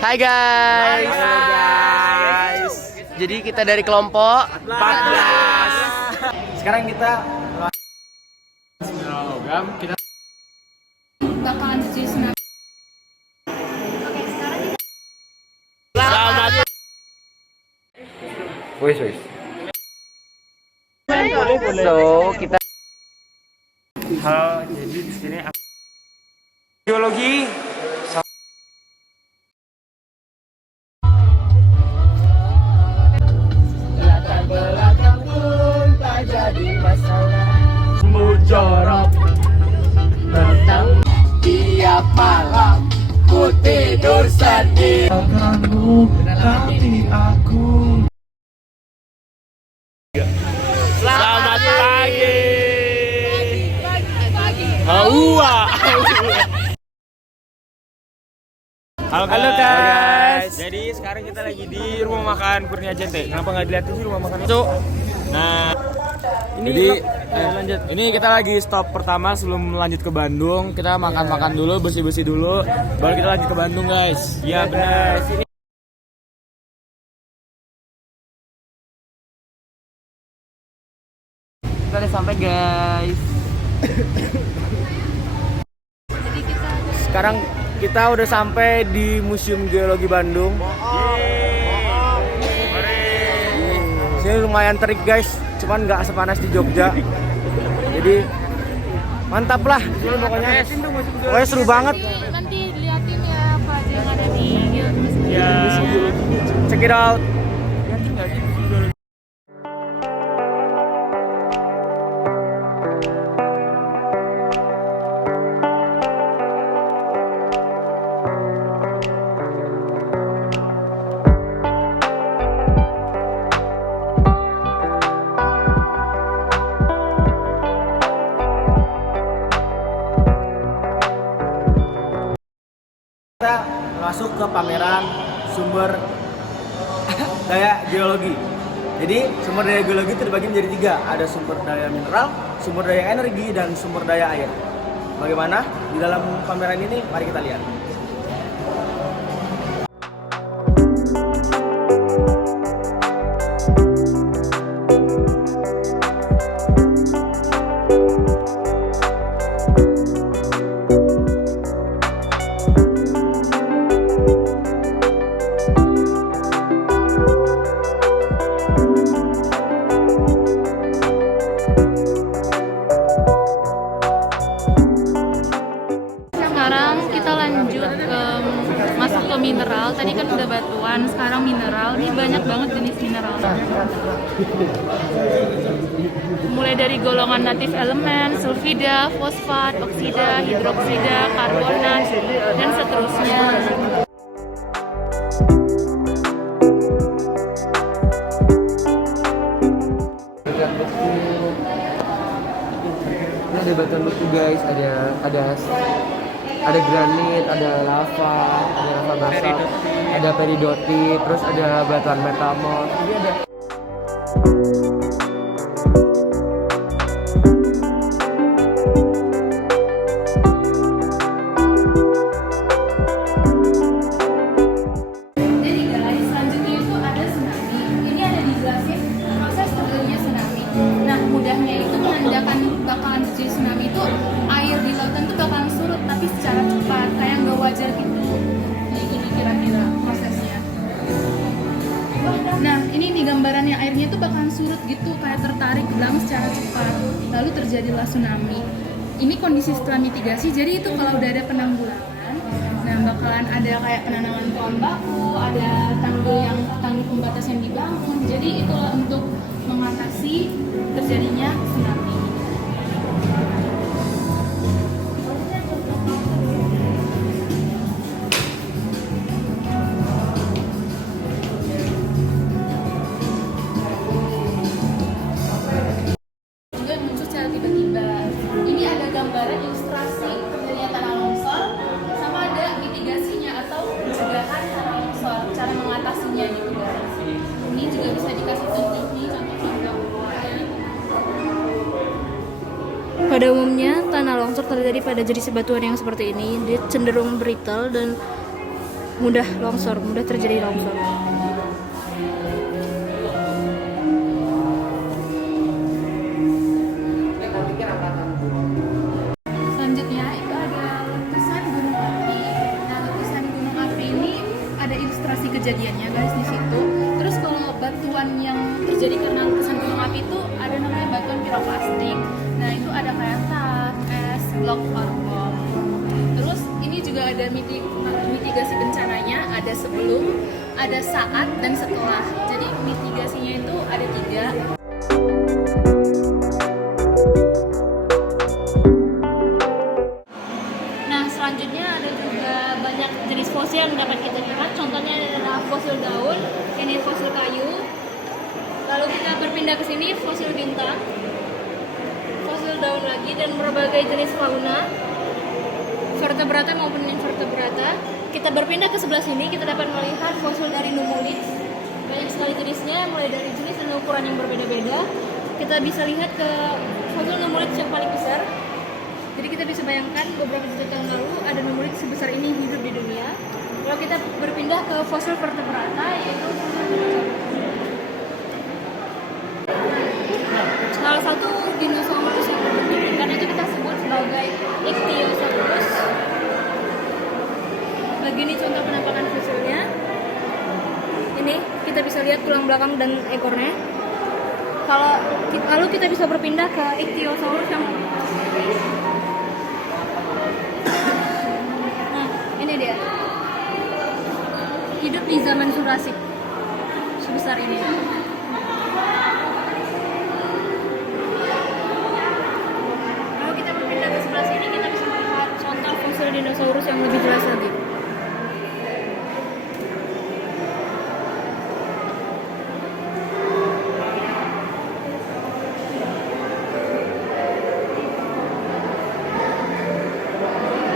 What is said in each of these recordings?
Hai guys. Halo guys. Jadi kita dari kelompok 14. Sekarang kita Logam kita bakalan cuci tsunami. selamat. wis. So, kita Halo, jadi di sini geologi. belakang pun tak jadi masalah. Mujarab Tentang tiap malam ku tidur sendiri. kamu tapi aku. Selamat pagi. Hawa. Halo guys. Jadi sekarang kita lagi di rumah makan Kurnia Jente. Kenapa nggak dilihatin sih rumah makan itu? Nah, lanjut. Ini kita lagi stop pertama sebelum lanjut ke Bandung. Kita makan-makan dulu, bersih-bersih dulu, baru kita lanjut ke Bandung guys. Iya benar. Kita udah sampai guys. Sekarang kita udah sampai di Museum Geologi Bandung. Sini lumayan terik guys, cuman nggak sepanas di Jogja. Jadi mantap lah, sini pokoknya. Pokoknya seru banget. Nanti diliatin ya apa aja yang ada di Ya. Check it out. Kita masuk ke pameran sumber daya geologi. Jadi sumber daya geologi itu dibagi menjadi 3. Ada sumber daya mineral, sumber daya energi, dan sumber daya air. Bagaimana di dalam pameran ini? Mari kita lihat. Sekarang kita lanjut ke masuk ke mineral. Tadi kan udah batuan, sekarang mineral. Ini banyak banget jenis mineral. Mulai dari golongan natif elemen, sulfida, fosfat, oksida, hidroksida, karbonat, dan seterusnya. Ini ada batuan beku guys, ada granit, ada lava basalt, ada peridotit, terus ada batuan metamorf. Ini ada Jadi guys, selanjutnya itu ada tsunami. Ini ada dijelasin proses terjadinya tsunami. Nah, mudahnya itu menandakan bakalan terjadi tsunami itu air di lautan itu bakalan surut tapi secara cepat, kayak nggak wajar gitu. Jadi gini kira-kira prosesnya. Nah, ini nih gambarannya, airnya itu bakalan surut gitu, kayak tertarik ke belakang secara cepat. Lalu terjadilah tsunami. Ini kondisi setelah mitigasi, jadi itu kalau udah ada penanggulangan, nah bakalan ada kayak penanaman pohon baku, ada tanggul pembatas yang dibangun. Jadi itulah untuk mengatasi terjadinya tsunami. Juga muncul secara tiba-tiba. Ini ada gambaran ilustrasi terjadinya tanah longsor, sama ada mitigasinya atau pencegahan tanah longsor, cara mengatasinya gitu guys. Ini juga bisa dikasih contoh nih, contoh-contoh. Pada umumnya, tanah longsor terjadi pada jenis batuan yang seperti ini. Dia cenderung brittle dan mudah longsor, mudah terjadi longsor. Selanjutnya itu ada letusan gunung api. Nah, letusan gunung api ini ada ilustrasi kejadiannya guys di situ. Terus kalau batuan yang terjadi karena letusan gunung api itu ada namanya batuan piroplastik. Nah, itu ada kayak tas, es, blok, or bom. Terus ini juga ada mitigasi bencananya, ada sebelum, ada saat, dan setelah. Jadi mitigasinya itu ada 3. Nah, selanjutnya ada juga banyak jenis fosil yang dapat kita lihat. Contohnya adalah fosil daun, ini fosil kayu. Lalu kita berpindah ke sini, fosil bintang, fosil daun lagi, dan berbagai jenis fauna, vertebrata maupun invertebrata. Kita berpindah ke sebelah sini, kita dapat melihat fosil dari numulid. Banyak sekali jenisnya, mulai dari jenis dan ukuran yang berbeda-beda. Kita bisa lihat ke fosil numulid yang paling besar. Jadi kita bisa bayangkan beberapa juta tahun lalu ada numulid sebesar ini hidup di dunia. Lalu kita berpindah ke fosil vertebrata, yaitu fosil dinosaurus. Salah satu dinosaurus yang penting, karena itu kita sebut sebagai Ichthyosaurus. Begini contoh penampakan fosilnya. Ini kita bisa lihat tulang belakang dan ekornya. Lalu kita bisa berpindah ke Ichthyosaurus yang ini dia, hidup di zaman Jurassic, sebesar ini. Lalu kita berpindah ke sebelah sini, kita bisa melihat contoh fosil dinosaurus yang lebih jelas lagi.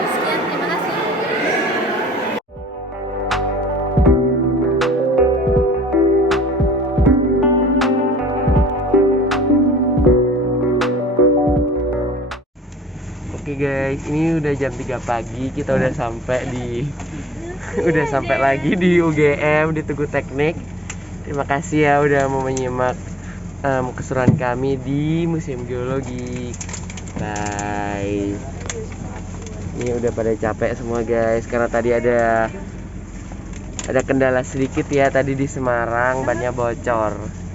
Sekian, terima kasih. Oke guys, ini udah jam 3 pagi, kita udah sampai di udah sampai lagi di UGM di Tugu Teknik. Terima kasih ya udah mau menyimak keseruan kami di Museum Geologi. Bye. Ini udah pada capek semua guys, karena tadi ada kendala sedikit ya tadi di Semarang, bannya bocor.